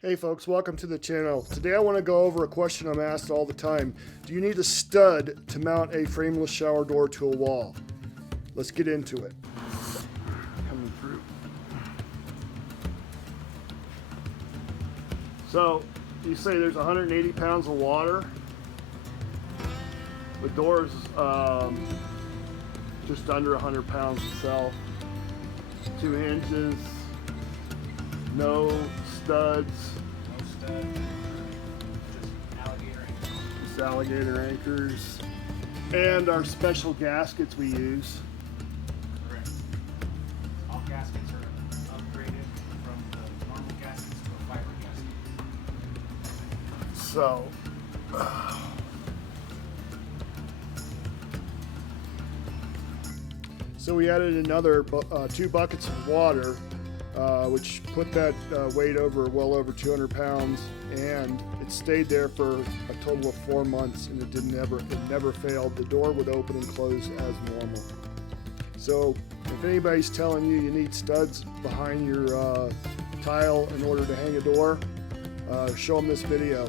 Hey folks, welcome to the channel. Today I want to go over a question I'm asked all the time. Do you need a stud to mount a frameless shower door to a wall? Let's get into it. Coming through. So, you say there's 180 pounds of water. The door's just under 100 pounds itself. 2 hinges, no studs. Just alligator anchors. And our special gaskets we use. Correct. All gaskets are upgraded from the normal gaskets to a fiber gasket. So we added another 2 buckets of water, which put that weight well over 200 pounds, and it stayed there for a total of 4 months, and it never failed. The door would open and close as normal. So if anybody's telling you you need studs behind your tile in order to hang a door, show them this video.